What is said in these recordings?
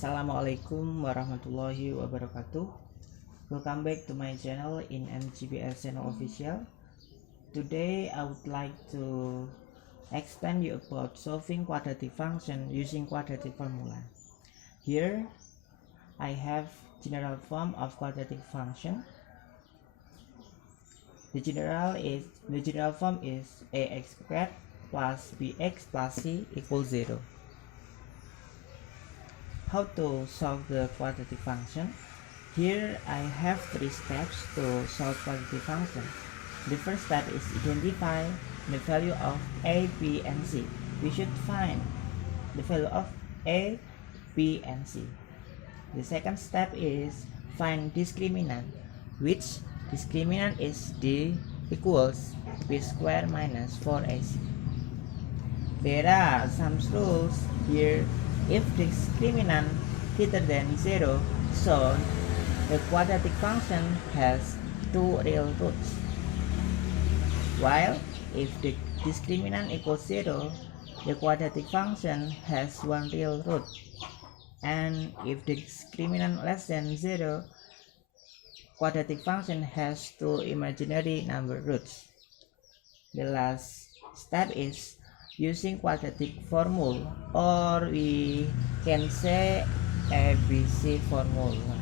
Assalamualaikum warahmatullahi wabarakatuh. Welcome back to my channel in MJB'S channel official. Today I would like to explain you about solving quadratic function using quadratic formula. Here I have general form of quadratic function. The general form is ax squared plus bx plus c equals 0. How to solve the quadratic function? Here I have 3 steps to solve quadratic function. The first step is identify the value of a, b, and c. We should find the value of a, b, and c. The second step is find discriminant, which discriminant is d equals b squared minus 4ac. There are some rules here. If discriminant greater than 0, so the quadratic function has 2 real roots. While if the discriminant equals 0, the quadratic function has 1 real root. And if the discriminant less than 0, quadratic function has 2 imaginary number roots. The last step is using quadratic formula, or we can say ABC formula.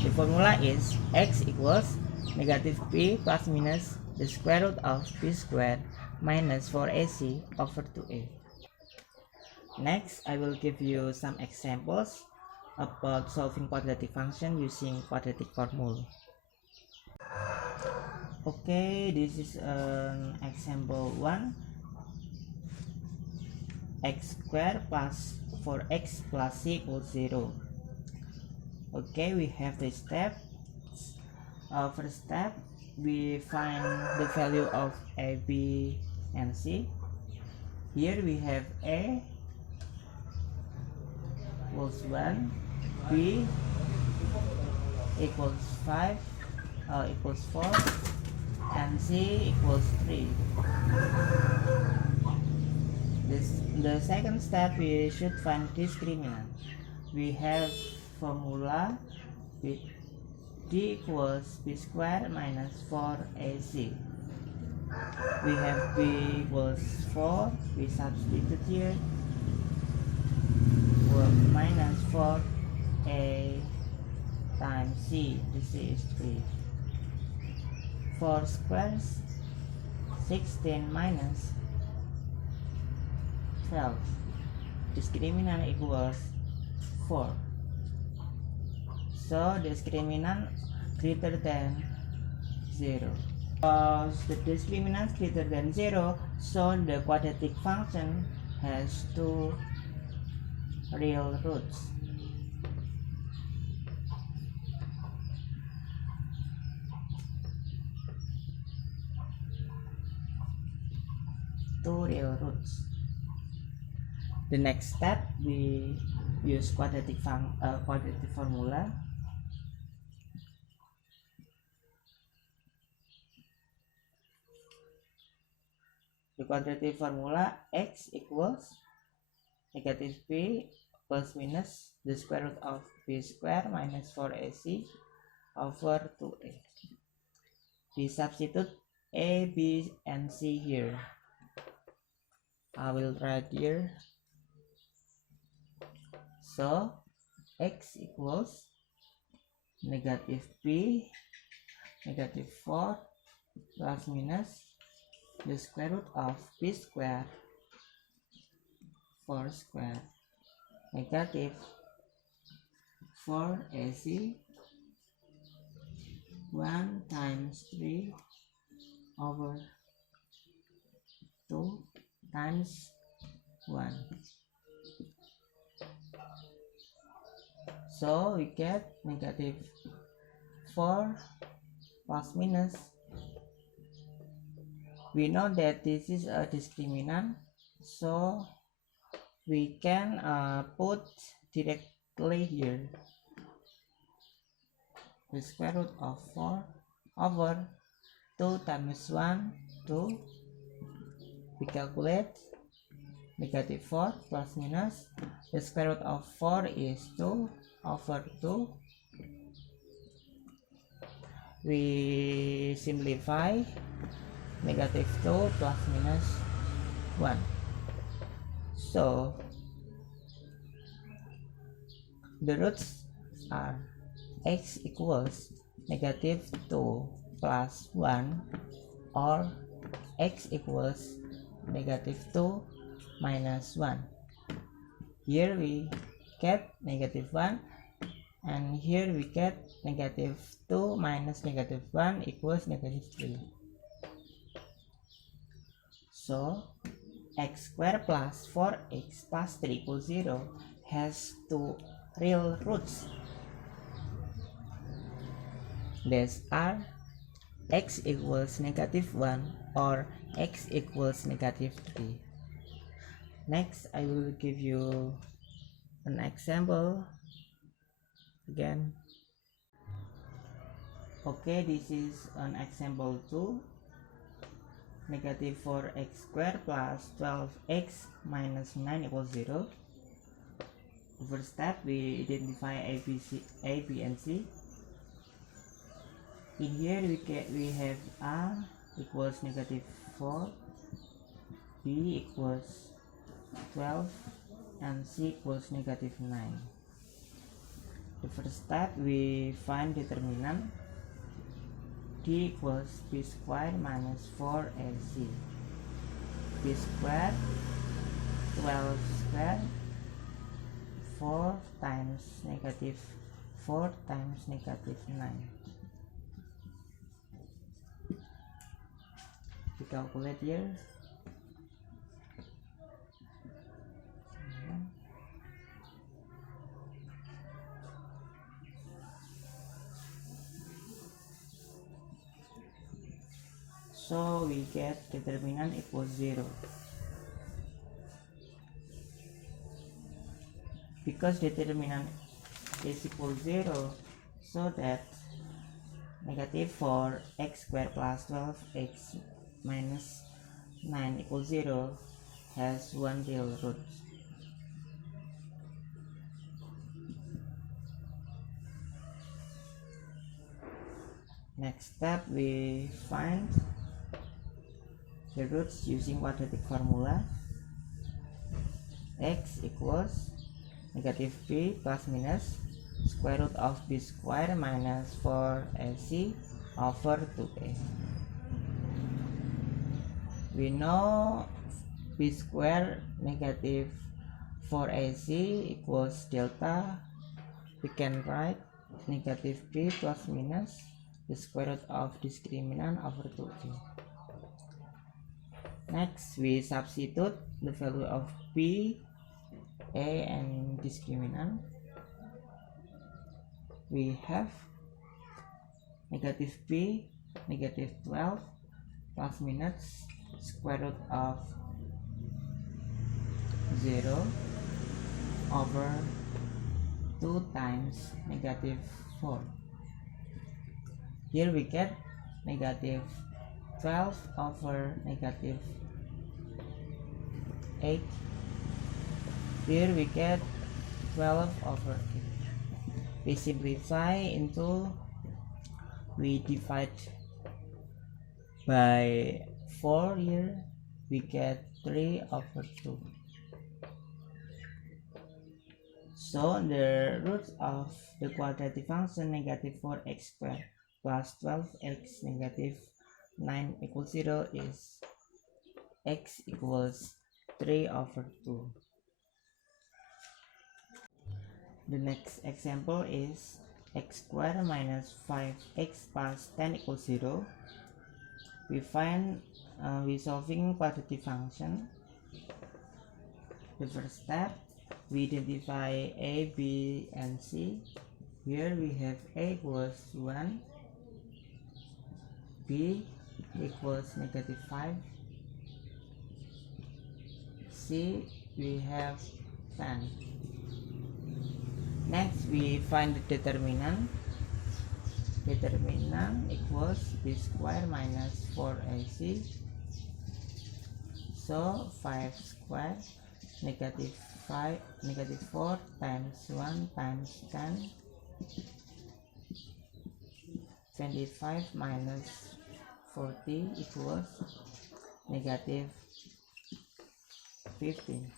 The formula is x equals negative b plus minus the square root of b squared minus 4ac over 2a. Next, I will give you some examples about solving quadratic function using quadratic formula. Okay, this is an example 1. X squared plus 4x plus c equals 0. Okay, we have the steps. First step, we find the value of a, b, and c. Here we have a equals 1, b equals 5, equals 4, and c equals 3. The second step, we should find discriminant. We have formula with d equals b squared minus 4ac. We have b equals 4, we substitute here, minus 4a times c, this is 3. 4 squares, 16 minus 12. Discriminant equals 4. So discriminant greater than 0. Because the discriminant greater than 0, so the quadratic function has 2 real roots. The next step, we use quadratic formula. The quadratic formula x equals negative b plus minus the square root of b squared minus 4ac over 2a. We substitute a, b, and c here. I will write here. So x equals negative b negative 4 plus minus the square root of b squared 4 squared negative 4ac 1 times 3 over 2 times 1. So we get negative 4 plus minus. We know that this is a discriminant, so we can put directly here the square root of 4 over 2 times 1, 2. We calculate negative 4 plus minus. The square root of 4 is 2 over 2. We simplify negative 2 plus minus 1. So the roots are x equals negative 2 plus 1 or x equals negative 2 minus 1. Here we get negative 1 and here we get negative 2 minus negative 1 equals negative 3. So x squared plus 4x plus 3 equals 0 has two real roots. These are x equals negative 1 or x equals negative 3. Next, I will give you an example again. Okay, this is an example 2. Negative 4x squared plus 12x minus 9 equals 0. First step, we identify A, B, and C. In here we have A equals negative 4, B equals 12, and C equals negative 9. The first step, we find determinant. D equals B squared minus 4AC. B squared 12 squared 4 times negative 4 times negative 9. We calculate here. So we get determinant equals 0. Because determinant is equal 0, so that negative 4x squared plus 12x minus 9 equals 0 has one real root. Next step, we find the roots using quadratic formula. X equals negative b plus minus square root of b squared minus 4ac over 2a. We know b squared negative 4ac equals delta. We can write negative b plus minus the square root of discriminant over 2a. Next, we substitute the value of b, a, and discriminant. We have negative b, negative 12 plus minus square root of 0 over 2 times negative 4. Here we get negative 12 over negative 8. Here we get 12 over 8. We simplify into, we divide by 4 here, we get 3 over 2. So the roots of the quadratic function negative 4x squared plus 12x negative 9 equals 0 is x equals 3 over 2. The next example is x squared minus 5x plus 10 equals 0. We find we solving quadratic function. The first step, we identify a, b, and c. Here we have a equals 1, b equals negative 5, c we have 10. Next, we find the determinant. Determinant equals b squared minus 4ac. So 5 squared negative 5, negative 4 times 1 times 10, 25 minus 40 equals negative 15.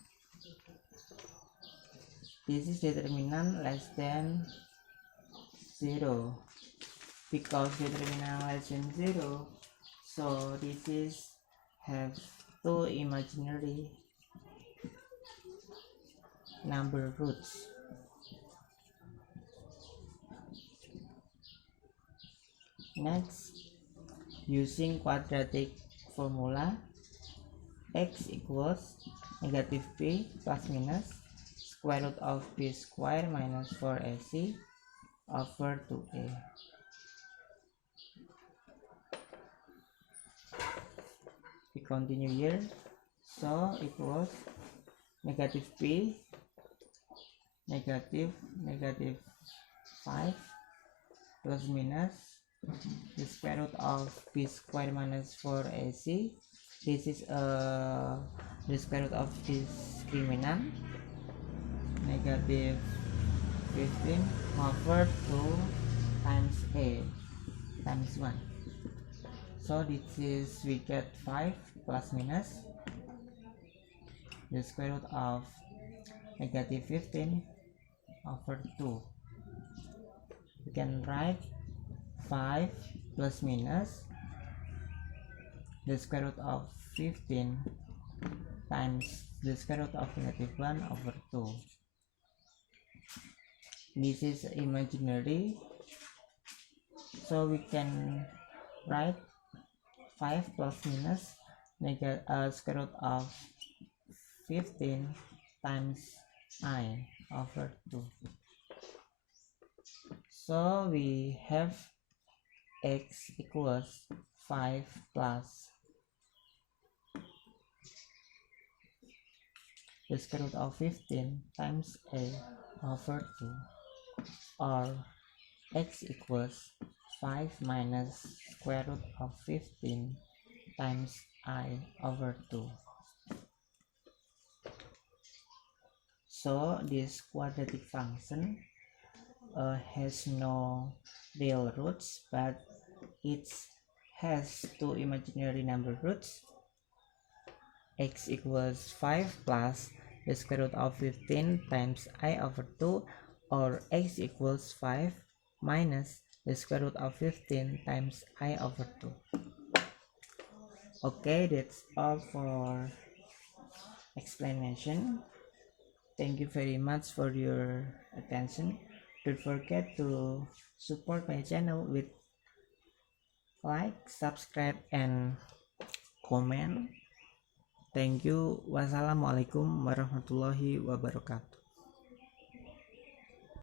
This is determinant less than 0. Because determinant less than 0, so this is have two imaginary number roots. Next, using quadratic formula, x equals negative b plus minus square root of b square minus 4ac over 2a. We continue here, so equals negative b negative 5 plus minus the square root of b square minus 4ac. This is the square root of discriminant, negative 15 over 2 times a times 1. So this is, we get 5 plus minus the square root of negative 15 over 2. We can write 5 plus minus the square root of 15 times the square root of negative 1 over 2. This is imaginary, so we can write 5 plus minus square root of 15 times I over 2. So we have x equals 5 plus the square root of 15 times a over 2, or x equals 5 minus square root of 15 times I over 2. So this quadratic function has no real roots, but it has two imaginary number roots. X equals 5 plus the square root of 15 times I over 2, or x equals 5 minus the square root of 15 times I over 2. Okay, that's all for explanation. Thank you very much for your attention. Don't forget to support my channel with like, subscribe, and comment. Thank you. Wassalamualaikum warahmatullahi wabarakatuh.